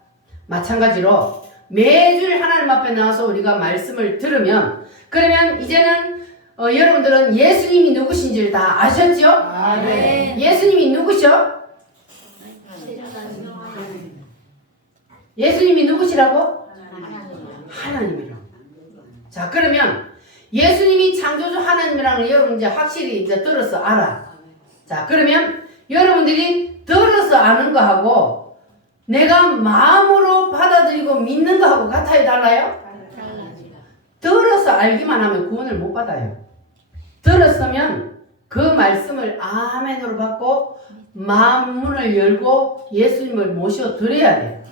마찬가지로 매주 하나님 앞에 나와서 우리가 말씀을 들으면 그러면 이제는 여러분들은 예수님이 누구신지를 다 아셨죠? 아멘. 예수님이 누구셔? 예수님이 누구시라고? 하나님이라고. 자, 그러면 예수님이 창조주 하나님이라는 걸 여러분 이제 확실히 이제 들어서 알아. 자, 그러면 여러분들이 들어서 아는 거하고 내가 마음으로 받아들이고 믿는 거하고 같아요, 달라요? 들어서 알기만 하면 구원을 못 받아요. 들었으면 그 말씀을 아멘으로 받고 마음 문을 열고 예수님을 모셔 드려야 돼요.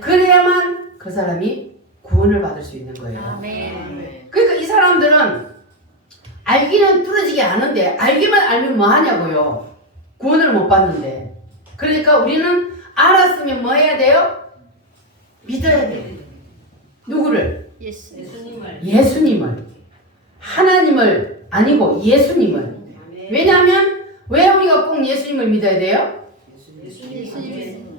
그래야만 그 사람이 구원을 받을 수 있는 거예요. 아멘. 그러니까 이 사람들은 알기는 뚫어지게 아는데 알기만 알면 뭐 하냐고요. 구원을 못 받는데. 그러니까 우리는 알았으면 뭐 해야 돼요? 믿어야 돼요. 누구를? 예수님을. 하나님을 아니고 예수님을. 왜냐하면 왜 우리가 꼭 예수님을 믿어야 돼요?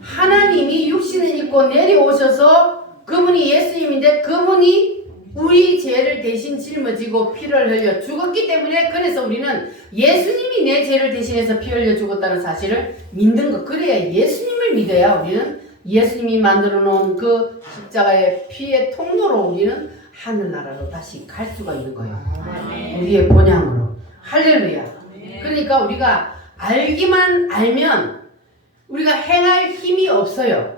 하나님이 육신을 입고 내려오셔서 그분이 예수님인데 그분이 우리 죄를 대신 짊어지고 피를 흘려 죽었기 때문에 그래서 우리는 예수님이 내 죄를 대신해서 피 흘려 죽었다는 사실을 믿는 거. 그래야 예수님을 믿어야 우리는 예수님이 만들어 놓은 그 십자가의 피의 통로로 우리는 하늘나라로 다시 갈 수가 있는 거예요. 우리의 본향으로. 할렐루야. 그러니까 우리가 알기만 알면 우리가 행할 힘이 없어요.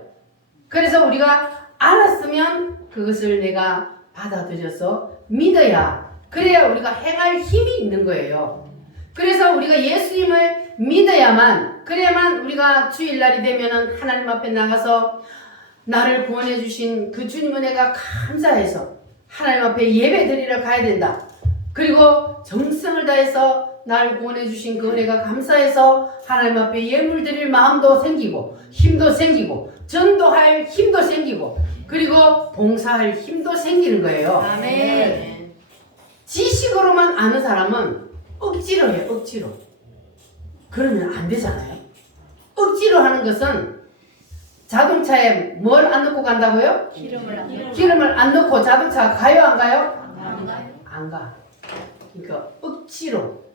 그래서 우리가 알았으면 그것을 내가 받아들여서 믿어야 그래야 우리가 행할 힘이 있는 거예요. 그래서 우리가 예수님을 믿어야만 그래야만 우리가 주일날이 되면은 하나님 앞에 나가서 나를 구원해 주신 그 주님 은혜가 감사해서 하나님 앞에 예배 드리러 가야 된다. 그리고 정성을 다해서 나를 구원해 주신 그 은혜가 감사해서 하나님 앞에 예물 드릴 마음도 생기고 힘도 생기고 전도할 힘도 생기고 그리고 봉사할 힘도 생기는 거예요. 아멘. 지식으로만 아는 사람은 억지로 해요. 억지로. 그러면 안 되잖아요. 억지로 하는 것은 자동차에 뭘 안 넣고 간다고요? 기름을 안 넣고 자동차가 가요 안 가요? 안 가. 그러니까 억지로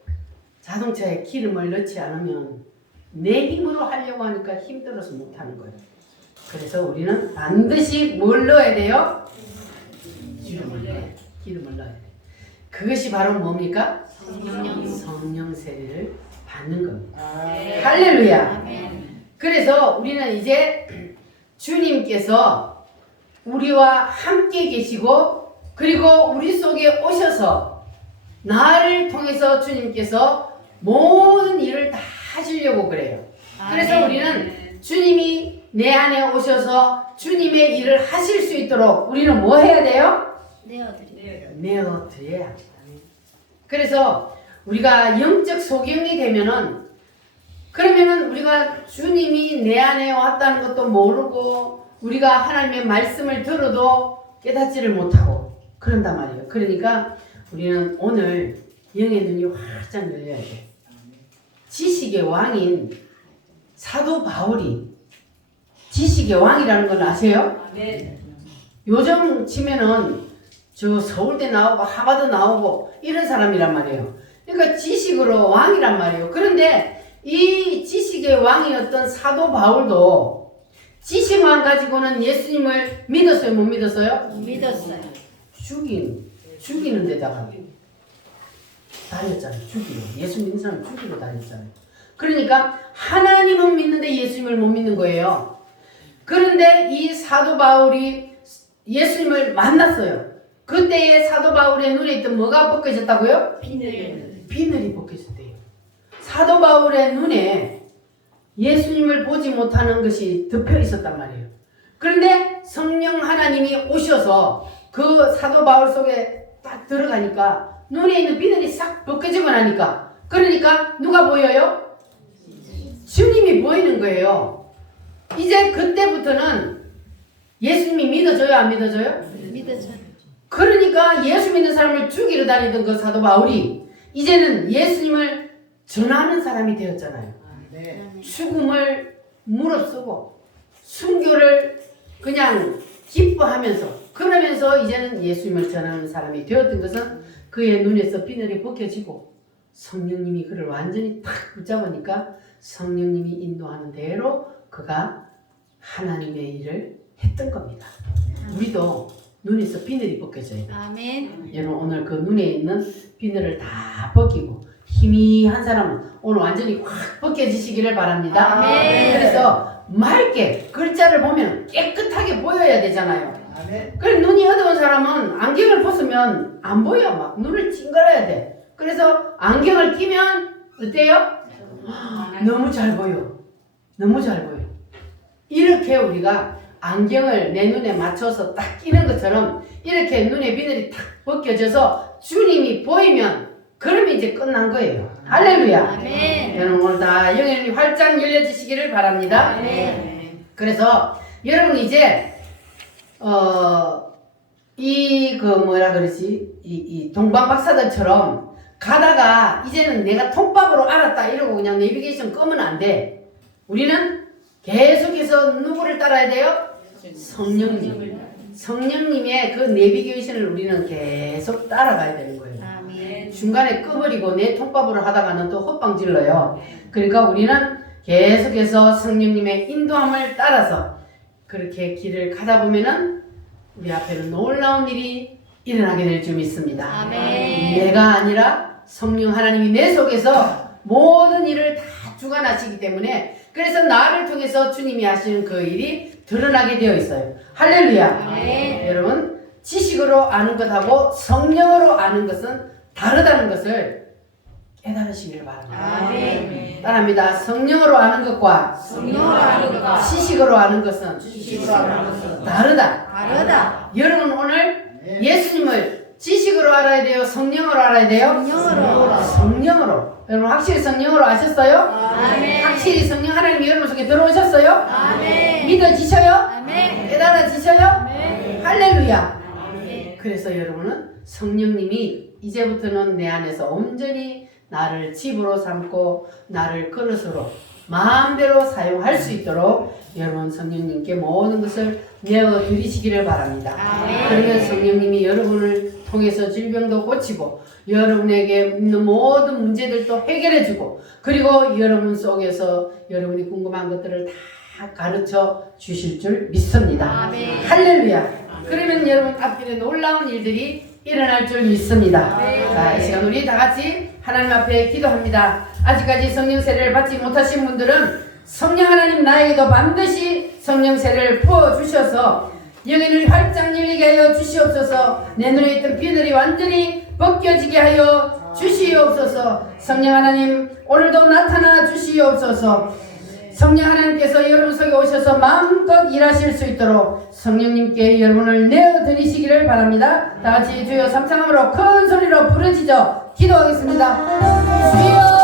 자동차에 기름을 넣지 않으면 내 힘으로 하려고 하니까 힘들어서 못하는 거예요. 그래서 우리는 반드시 뭘 넣어야 돼요? 기름을 넣어야 돼. 기름을 넣어야 돼. 그것이 바로 뭡니까? 성령 세례를 받는 겁니다. 할렐루야. 그래서 우리는 이제 주님께서 우리와 함께 계시고 그리고 우리 속에 오셔서 나를 통해서 주님께서 모든 일을 다 하시려고 그래요. 그래서 우리는 주님이 내 안에 오셔서 주님의 일을 하실 수 있도록 우리는 뭐 해야 돼요? 내어드려야. 그래서 우리가 영적 소경이 되면은 그러면은 우리가 주님이 내 안에 왔다는 것도 모르고 우리가 하나님의 말씀을 들어도 깨닫지를 못하고 그런단 말이에요. 그러니까 우리는 오늘 영의 눈이 활짝 열려야 돼. 지식의 왕인 사도 바울이 지식의 왕이라는 걸 아세요? 네. 요즘 치면은 저 서울대 나오고 하버드 나오고 이런 사람이란 말이에요. 그러니까 지식으로 왕이란 말이에요. 그런데 이 지식의 왕이었던 사도 바울도 지식만 가지고는 예수님을 믿었어요, 못 믿었어요? 믿었어요. 죽이는 데다가 다녔잖아요. 예수 믿는 사람 죽이러 다녔잖아요. 그러니까 하나님은 믿는데 예수님을 못 믿는 거예요. 그런데 이 사도 바울이 예수님을 만났어요. 그때의 사도 바울의 눈에 있던 뭐가 벗겨졌다고요? 비늘이 벗겨졌대요. 사도 바울의 눈에 예수님을 보지 못하는 것이 덮여 있었단 말이에요. 그런데 성령 하나님이 오셔서 그 사도 바울 속에 딱 들어가니까 눈에 있는 비늘이 싹 벗겨지고 나니까, 그러니까 누가 보여요? 주님이 보이는 거예요. 이제 그때부터는 예수님이 믿어져요, 안 믿어져요? 믿어져요. 그러니까 예수 믿는 사람을 죽이러 다니던 그 사도 바울이 이제는 예수님을 전하는 사람이 되었잖아요. 죽음을 무릅쓰고 순교를 그냥 기뻐하면서, 그러면서 이제는 예수님을 전하는 사람이 되었던 것은 그의 눈에서 비늘이 벗겨지고 성령님이 그를 완전히 탁 붙잡으니까 성령님이 인도하는 대로 그가 하나님의 일을 했던 겁니다. 우리도 눈에서 비늘이 벗겨져야 돼요. 아멘. 여러분, 오늘 그 눈에 있는 비늘을 다 벗기고 희미한 사람은 오늘 완전히 확 벗겨지시기를 바랍니다. 아멘. 그래서 맑게 글자를 보면 깨끗하게 보여야 되잖아요. 그래서 눈이 어두운 사람은 안경을 벗으면 안 보여. 막 눈을 찡그려야 돼. 그래서 안경을 끼면 어때요? 너무 잘 보여. 너무 잘 보여. 이렇게 우리가 안경을 내 눈에 맞춰서 딱 끼는 것처럼 이렇게 눈에 비늘이 탁 벗겨져서 주님이 보이면 그러면 이제 끝난 거예요. 할렐루야. 아멘. 여러분, 오늘 다 영혼이 활짝 열려지시기를 바랍니다. 아멘. 그래서 여러분 이제 이 동방 박사들처럼 가다가 이제는 내가 통밥으로 알았다 이러고 그냥 내비게이션 끄면 안 돼. 우리는 계속해서 누구를 따라야 돼요? 성령님. 성령님의 그 내비게이션을 우리는 계속 따라가야 되는 거예요. 아멘. 중간에 꺼버리고 내 통밥으로 하다가는 또 헛방질러요. 그러니까 우리는 계속해서 성령님의 인도함을 따라서 그렇게 길을 가다 보면은 우리 앞에는 놀라운 일이 일어나게 될 줄 믿습니다. 아멘. 내가 아니라 성령 하나님이 내 속에서 모든 일을 다 주관하시기 때문에, 그래서 나를 통해서 주님이 하시는 그 일이 드러나게 되어 있어요. 할렐루야. 아멘. 여러분, 지식으로 아는 것하고 성령으로 아는 것은 다르다는 것을 깨달으시길 바랍니다. 아멘. 따라합니다. 성령으로 아는 것과 성령으로 아는 것과 지식으로 아는 것은 지식으로 아는 것은 다르다. 다르다. 여러분, 오늘 예수님을 지식으로 알아야 돼요? 성령으로 알아야 돼요? 성령으로. 성령으로. 여러분, 확실히 성령으로 아셨어요? 아멘. 확실히 성령 하나님이 여러분 속에 들어오셨어요? 아멘. 믿어지셔요? 아멘. 깨달아지셔요? 아멘. 할렐루야. 아멘. 그래서 여러분은 성령님이 이제부터는 내 안에서 온전히 나를 집으로 삼고 나를 그릇으로 마음대로 사용할 수 있도록 여러분 성령님께 모든 것을 내어드리시기를 바랍니다. 아멘. 그러면 성령님이 여러분을 통해서 질병도 고치고 여러분에게 있는 모든 문제들도 해결해주고, 그리고 여러분 속에서 여러분이 궁금한 것들을 다 가르쳐 주실 줄 믿습니다. 아멘. 할렐루야. 그러면 여러분 앞길에 놀라운 일들이 일어날 줄 믿습니다. 아멘. 자, 이 시간 우리 다 같이 하나님 앞에 기도합니다. 아직까지 성령 세례를 받지 못하신 분들은 성령 하나님 나에게도 반드시 성령 세례를 부어 주셔서 영혼을 활짝 열리게 하여 주시옵소서. 내 눈에 있던 비늘이 완전히 벗겨지게 하여 주시옵소서. 성령 하나님 오늘도 나타나 주시옵소서. 성령 하나님께서 여러분 속에 오셔서 마음껏 일하실 수 있도록 성령님께 여러분을 내어드리시기를 바랍니다. 다 같이 주여 삼창함으로 큰 소리로 부르짖어 기도하겠습니다. 주여